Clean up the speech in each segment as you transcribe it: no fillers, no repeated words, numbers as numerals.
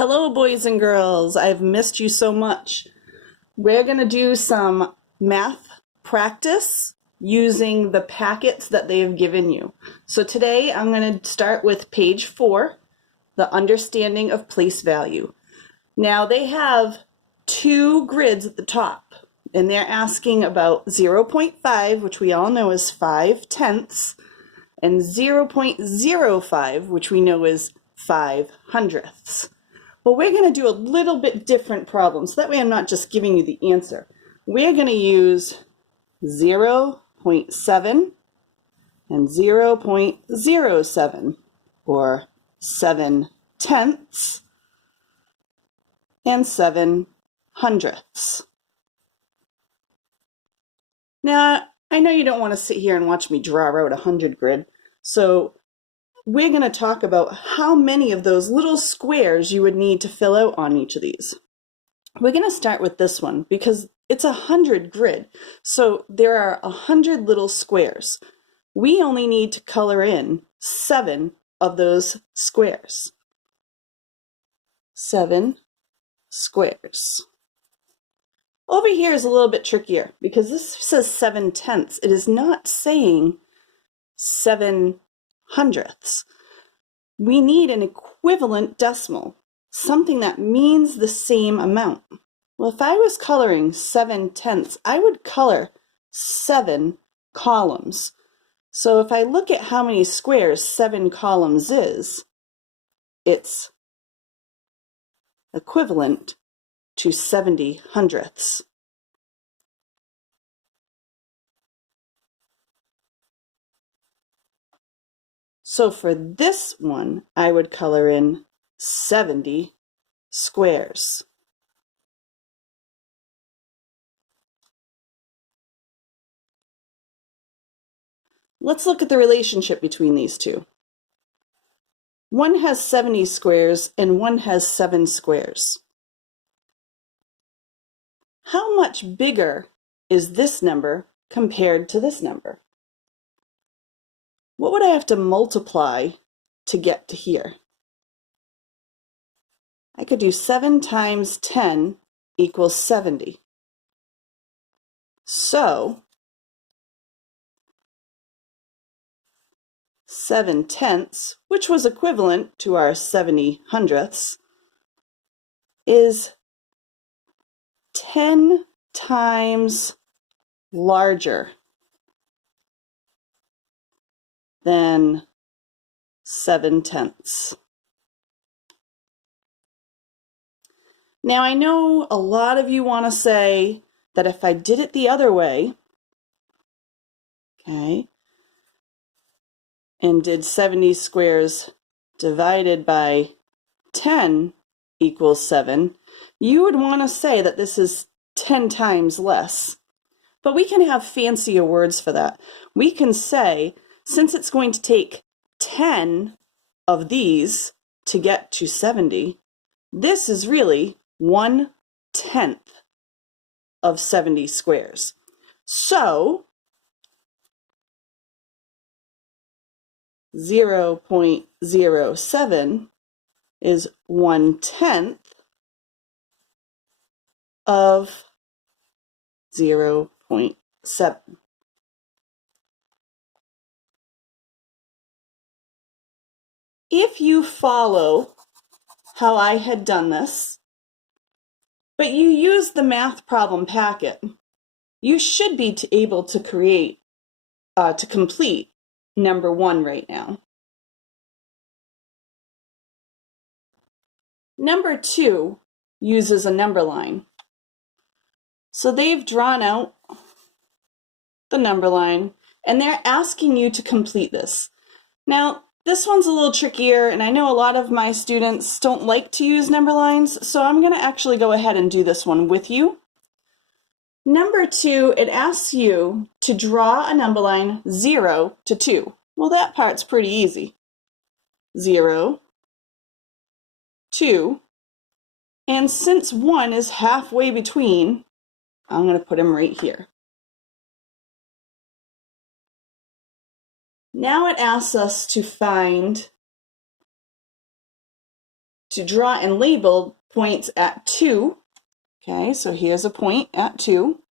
Hello, boys and girls. I've missed you so much. We're going to do some math practice using the packets that they have given you. So today I'm going to start with page 4, the understanding of place value. Now they have two grids at the top, and they're asking about 0.5, which we all know is 5/10ths, and 0.05, which we know is 5/100ths. Well, we're going to do a little bit different problem, so that way I'm not just giving you the answer. We're going to use 0.7 and 0.07, or 7/10ths and 7/100ths. Now, I know you don't want to sit here and watch me draw out a 100 grid, so we're going to talk about how many of those little squares you would need to fill out on each of these. We're going to start with this one because it's a 100 grid, so there are 100 little squares. We only need to color in 7 of those squares. 7 squares. Over here is a little bit trickier because this says 7/10ths. It is not saying 7/100ths. We need an equivalent decimal, something that means the same amount. Well, if I was coloring 7/10ths, I would color 7 columns. So if I look at how many squares 7 columns is, it's equivalent to 70/100ths. So for this one, I would color in 70 squares. Let's look at the relationship between these two. One has 70 squares and one has 7 squares. How much bigger is this number compared to this number? What would I have to multiply to get to here? I could do 7 times 10 equals 70. So 7/10ths, which was equivalent to our 70/100ths, is 10 times larger than 7/10ths. Now I know a lot of you want to say that if I did it the other way, okay, and did 70 squares divided by 10 equals 7, you would want to say that this is 10 times less. But we can have fancier words for that. We can say, since it's going to take 10 of these to get to 70, this is really 1/10 of 70 squares. So 0.07 is 1/10 of 0.7. If you follow how I had done this, but you use the math problem packet, you should be able to complete number 1 right now. Number 2 uses a number line. So they've drawn out the number line, and they're asking you to complete this. Now, this one's a little trickier, and I know a lot of my students don't like to use number lines, so I'm going to actually go ahead and do this one with you. Number 2, it asks you to draw a number line 0 to 2. Well, that part's pretty easy. 0, 2, and since 1 is halfway between, I'm going to put him right here. Now it asks us to find to draw and label points at 2. Okay, so here's a point at 2.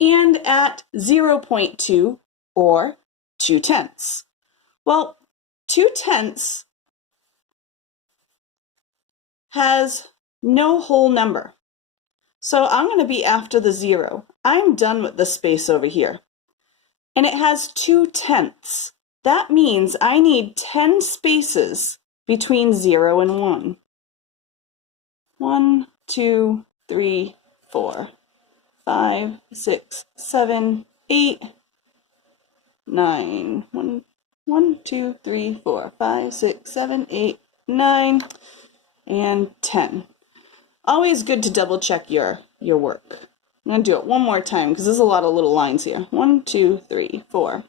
And at 0.2 or 2/10. Well, 2/10 has no whole number. So I'm going to be after the 0. I'm done with the space over here. And it has 2/10. That means I need 10 spaces between 0 and 1. 1, 2, 3, 4, 5, 6, 7, 8, 9. 1, 2, 3, 4, 5, 6, 7, 8, 9, and 10. Always good to double check your work. I'm going to do it one more time because there's a lot of little lines here. 1, 2, 3, 4,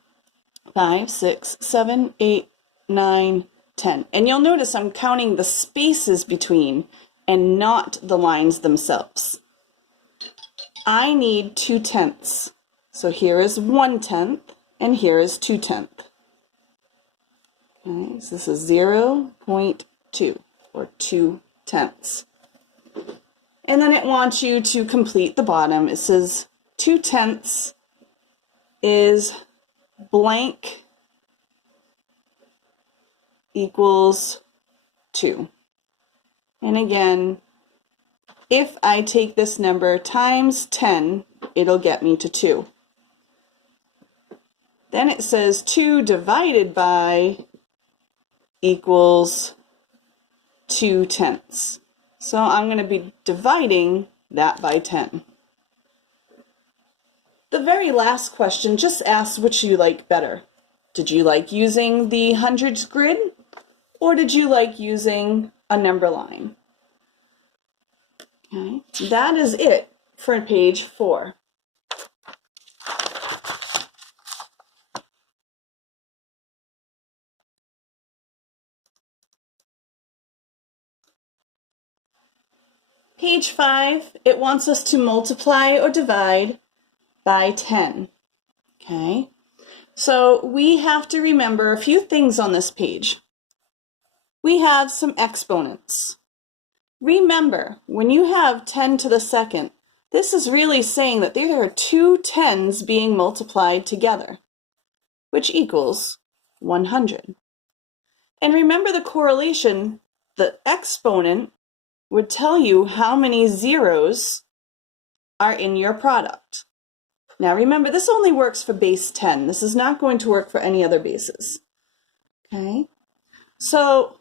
5, 6, 7, 8, 9, 10. And you'll notice I'm counting the spaces between and not the lines themselves. I need 2/10. So here is 1/10 and here is 2/10. Okay, so this is 0.2 or 2/10. And then it wants you to complete the bottom. It says 2/10 is blank equals 2. And again, if I take this number times 10, it'll get me to 2. Then it says 2 divided by equals 2/10. So I'm going to be dividing that by 10. The very last question just asks which you like better. Did you like using the hundreds grid, or did you like using a number line? Okay, that is it for page 4. Page 5, it wants us to multiply or divide by 10. Okay, so we have to remember a few things on this page. We have some exponents. Remember, when you have 10 to the second, this is really saying that there are 2 10s being multiplied together, which equals 100. And remember the correlation, the exponent would tell you how many zeros are in your product. Now remember, this only works for base 10. This is not going to work for any other bases. Okay, so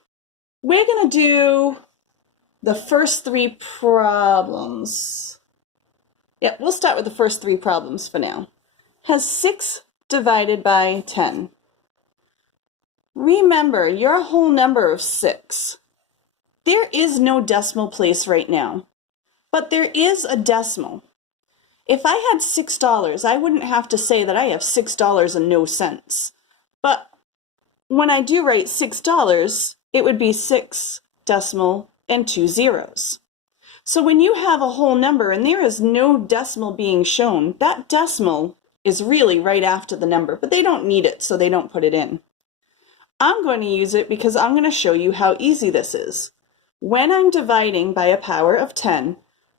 we're going to do the first 3 problems. Yeah, we'll start with the first 3 problems for now. Has 6 divided by 10. Remember, your whole number of 6. There is no decimal place right now, but there is a decimal. If I had $6, I wouldn't have to say that I have $6 and no cents. But when I do write $6, it would be 6 decimal and 2 zeros. So when you have a whole number and there is no decimal being shown, that decimal is really right after the number, but they don't need it, so they don't put it in. I'm going to use it because I'm going to show you how easy this is. When I'm dividing by a power of 10,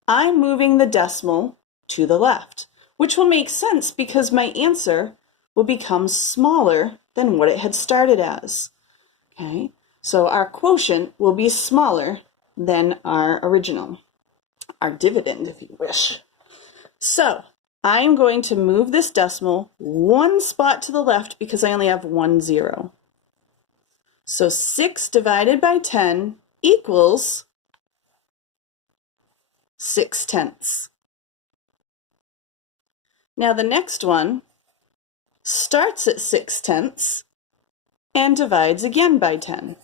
I'm moving the decimal to the left, which will make sense because my answer will become smaller than what it had started as. Okay, so our quotient will be smaller than our original, our dividend, if you wish. So I'm going to move this decimal 1 spot to the left because I only have 1 0. So 6 divided by 10 equals 6/10. Now the next one starts at 6/10 and divides again by 10.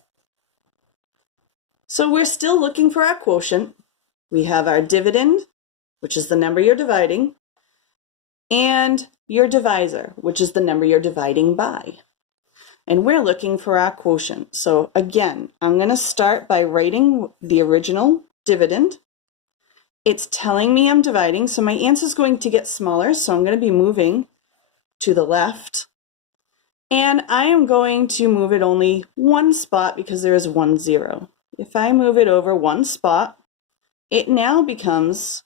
So we're still looking for our quotient. We have our dividend, which is the number you're dividing, and your divisor, which is the number you're dividing by. And we're looking for our quotient. So again, I'm going to start by writing the original dividend. It's telling me I'm dividing, so my answer is going to get smaller, so I'm going to be moving to the left. And I am going to move it only one spot because there is 1 0. If I move it over one spot, it now becomes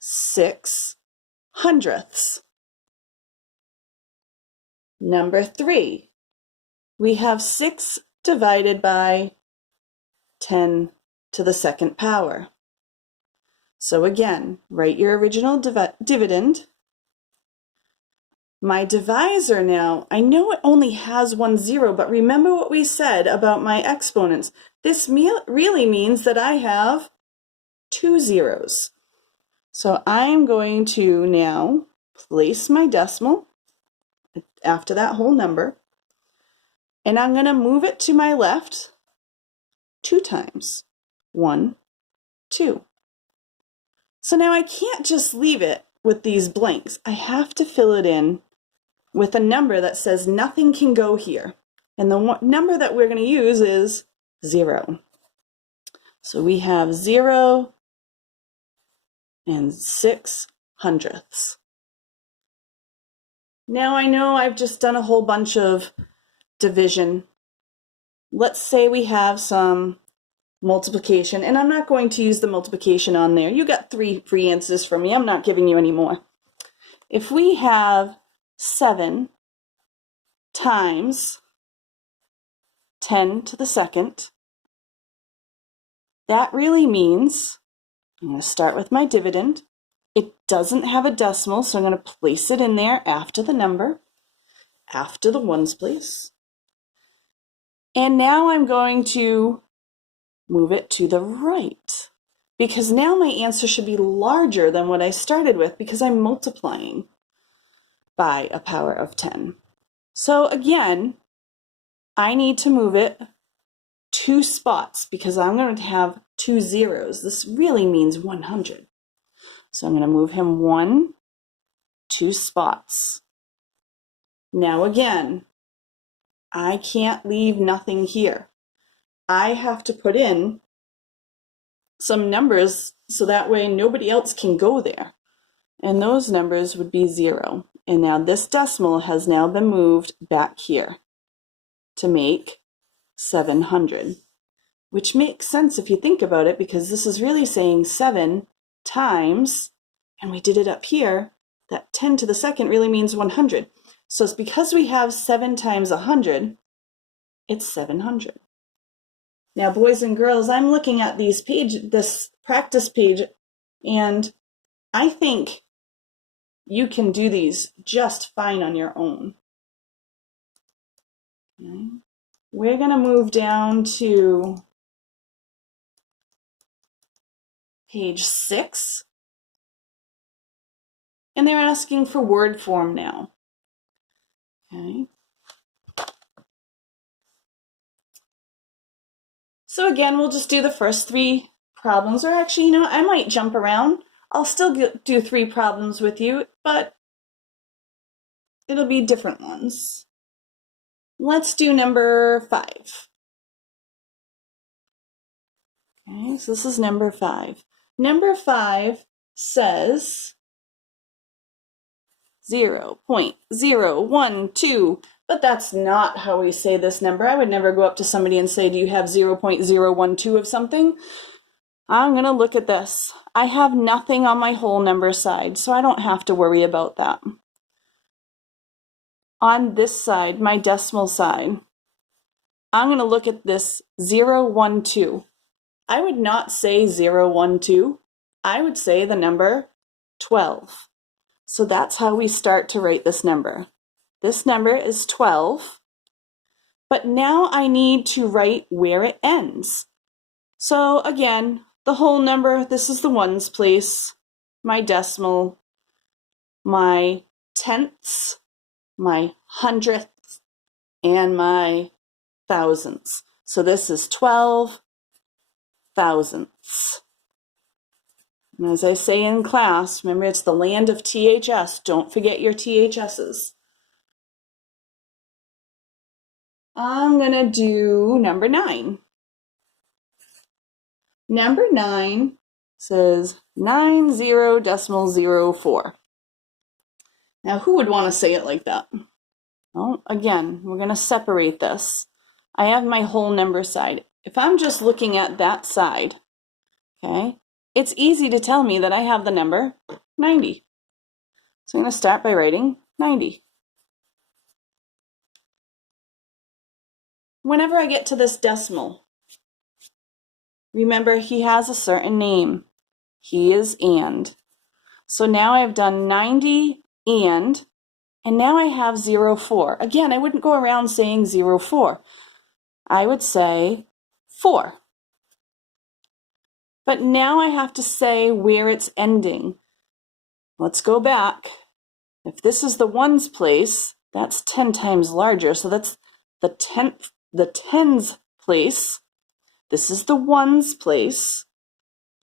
6 hundredths. Number 3, we have 6 divided by 10 to the second power. So again, write your original dividend. My divisor now, I know it only has 1 0, but remember what we said about my exponents. This really means that I have 2 zeros. So I'm going to now place my decimal after that whole number, and I'm going to move it to my left 2 times. 1, 2. So now I can't just leave it with these blanks. I have to fill it in with a number that says nothing can go here. And the number that we're going to use is 0. So we have 0 and 6 hundredths. Now I know I've just done a whole bunch of division. Let's say we have some multiplication, and I'm not going to use the multiplication on there. You got 3 free answers from me. I'm not giving you any more. If we have 7 times 10 to the second, that really means, I'm going to start with my dividend. It doesn't have a decimal, so I'm going to place it in there after the number, after the ones place. And now I'm going to move it to the right, because now my answer should be larger than what I started with because I'm multiplying by a power of 10. So again, I need to move it 2 spots because I'm going to have 2 zeros. This really means 100. So I'm going to move him 1, 2 spots. Now again, I can't leave nothing here. I have to put in some numbers so that way nobody else can go there. And those numbers would be 0. And now this decimal has now been moved back here to make 700, which makes sense if you think about it, because this is really saying 7 times, and we did it up here, that 10 to the second really means 100. So it's because we have 7 times 100, it's 700. Now, boys and girls, I'm looking at this practice page, and I think you can do these just fine on your own. Okay. We're going to move down to page 6, and they're asking for word form now. Okay. So again, we'll just do the first 3 problems, or actually, I might jump around. I'll still do 3 problems with you, but it'll be different ones. Let's do number 5. Okay, so this is number 5. Number 5 says 0.012, but that's not how we say this number. I would never go up to somebody and say, do you have 0.012 of something? I'm going to look at this. I have nothing on my whole number side, so I don't have to worry about that. On this side, my decimal side, I'm going to look at this 012. I would not say 012. I would say the number 12. So that's how we start to write this number. This number is 12, but now I need to write where it ends. So again, the whole number, this is the ones place, my decimal, my tenths, my hundredths, and my thousandths. So this is 12 thousandths. And as I say in class, remember it's the land of THS. Don't forget your THSs. I'm going to do number 9. Number 9 says 90.04. Now, who would want to say it like that? Well, again, we're going to separate this. I have my whole number side. If I'm just looking at that side, okay, it's easy to tell me that I have the number 90. So I'm going to start by writing 90. Whenever I get to this decimal, remember he has a certain name. He is and. So now I've done 90 and now I have 04. Again, I wouldn't go around saying 04. I would say 4. But now I have to say where it's ending. Let's go back. If this is the ones place, that's 10 times larger. So that's the tens place. This is the ones place.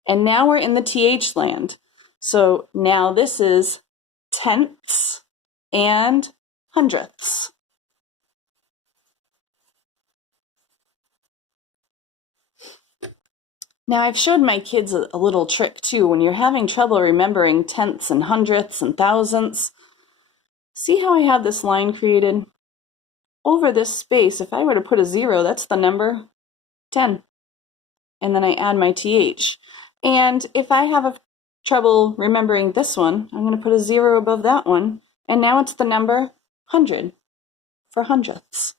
And now we're in the TH land. So now this is tenths and hundredths. Now I've showed my kids a little trick too. When you're having trouble remembering tenths and hundredths and thousandths, see how I have this line created? Over this space, if I were to put a 0, that's the number 10. And then I add my TH. And if I have trouble remembering this one, I'm going to put a 0 above that one. And now it's the number 100 for hundredths.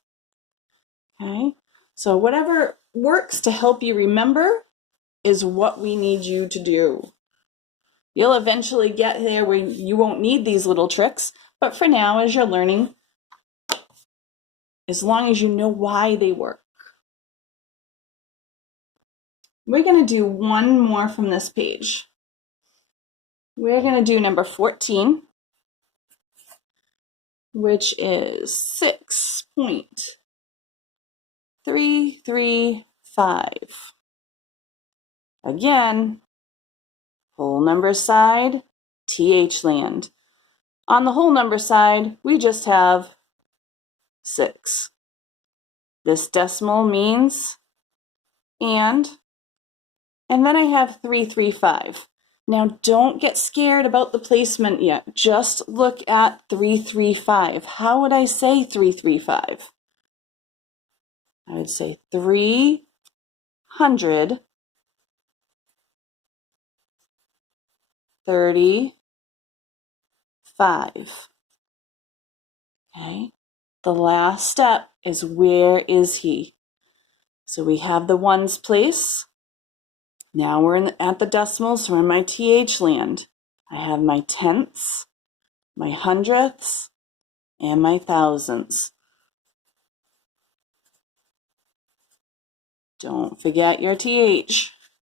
Okay? So whatever works to help you remember is what we need you to do. You'll eventually get there where you won't need these little tricks, but for now, as you're learning, as long as you know why they work. We're going to do one more from this page. We're going to do number 14, which is 6.335. Again, whole number side, TH land. On the whole number side, we just have 6. This decimal means and then I have 335. Now don't get scared about the placement yet. Just look at 335. How would I say 335? I would say 335. Okay. The last step is where is he? So we have the ones place. Now we're at the decimals, so we're in my TH land. I have my tenths, my hundredths, and my thousandths. Don't forget your TH.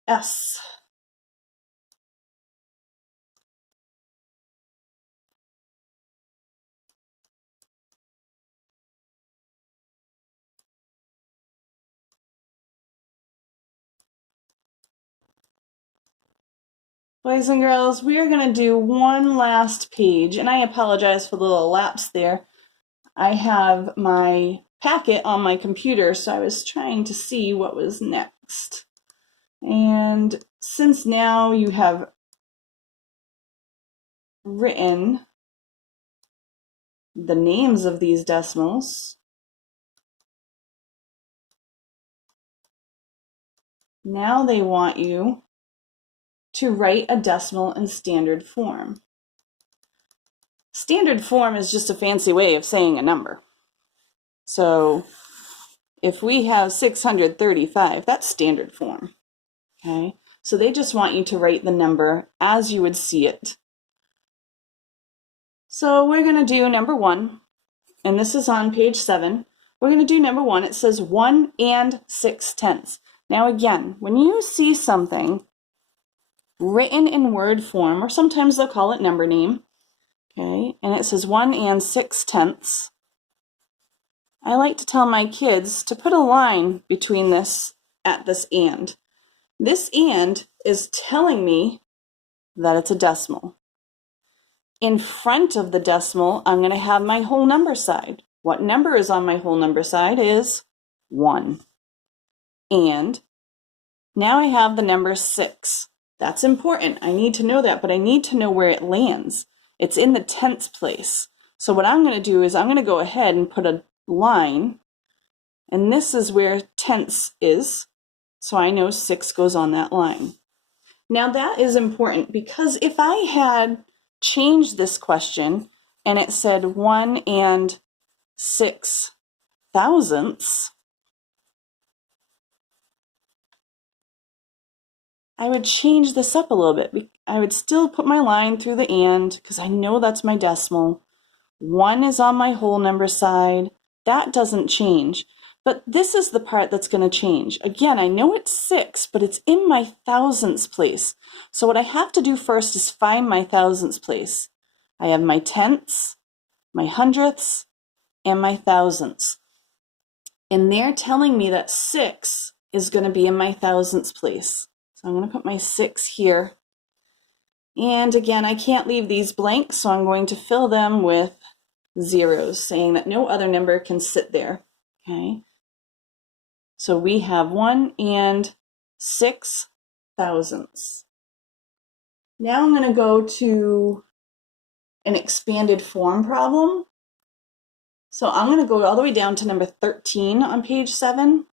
S. Boys and girls, we are going to do one last page, and I apologize for the little lapse there. I have my packet on my computer, so I was trying to see what was next. And since now you have written the names of these decimals, now they want you to write a decimal in standard form. Standard form is just a fancy way of saying a number. So if we have 635, that's standard form. Okay, so they just want you to write the number as you would see it. So we're going to do number 1, and this is on page 7. We're going to do number 1. It says 1 and 6/10. Now again, when you see something written in word form, or sometimes they'll call it number name, okay, and it says 1 and 6/10, I like to tell my kids to put a line between this at this and. This and is telling me that it's a decimal. In front of the decimal, I'm going to have my whole number side. What number is on my whole number side is 1. And now I have the number 6. That's important. I need to know that, but I need to know where it lands. It's in the tenths place. So what I'm going to do is I'm going to go ahead and put a line, and this is where tenths is. So I know 6 goes on that line. Now that is important because if I had changed this question and it said 1 and 6 thousandths, I would change this up a little bit. I would still put my line through the and because I know that's my decimal. 1 is on my whole number side. That doesn't change. But this is the part that's going to change. Again, I know it's 6, but it's in my thousandths place. So what I have to do first is find my thousandths place. I have my tenths, my hundredths, and my thousandths. And they're telling me that 6 is going to be in my thousandths place. So I'm going to put my 6 here. And again, I can't leave these blank, so I'm going to fill them with zeros, saying that no other number can sit there. Okay. So we have 1 and 6 thousandths. Now I'm going to go to an expanded form problem. So I'm going to go all the way down to number 13 on page 7.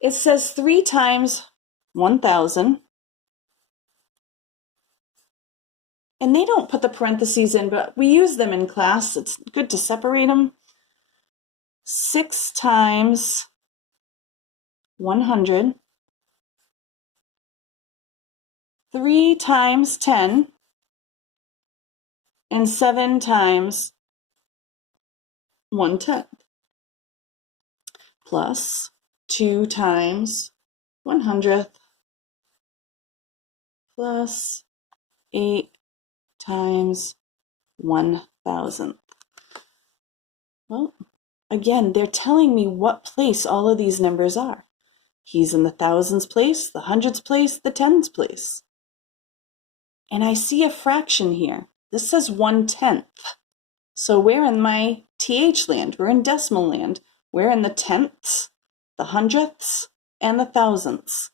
It says 3 times 1,000. And they don't put the parentheses in, but we use them in class. It's good to separate them. 6 times 100. 3 times 10. And 7 times 1/10. Plus 2 times 100th. Plus 8 times 1,000th. Well, again, they're telling me what place all of these numbers are. He's in the thousands place, the hundreds place, the tens place. And I see a fraction here. This says 1/10. So we're in my TH land. We're in decimal land. We're in the tenths, the hundredths, and the thousandths.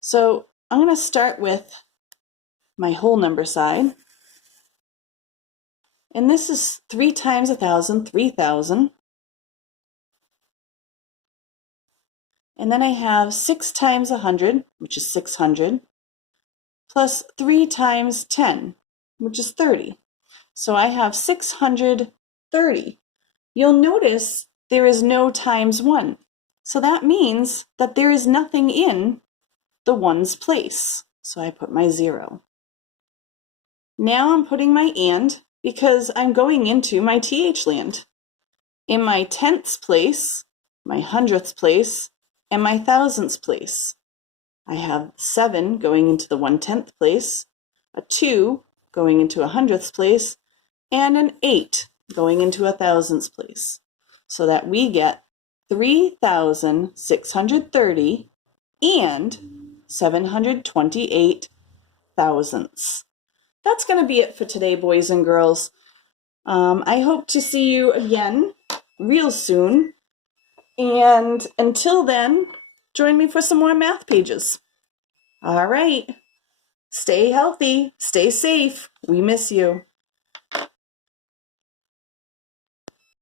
So I'm going to start with my whole number side. And this is 3 times 1,000, 3,000. And then I have 6 times 100, which is 600, plus 3 times 10, which is 30. So I have 630. You'll notice there is no times 1. So that means that there is nothing in the ones place. So I put my 0. Now I'm putting my and because I'm going into my TH land. In my tenths place, my hundredths place, and my thousandths place, I have 7 going into the 1/10th place, a 2 going into a hundredths place, and an 8 going into a thousandths place. So that we get 3,630 and 728 thousandths. That's going to be it for today, boys and girls. I hope to see you again real soon. And until then, join me for some more math pages. All right. Stay healthy. Stay safe. We miss you.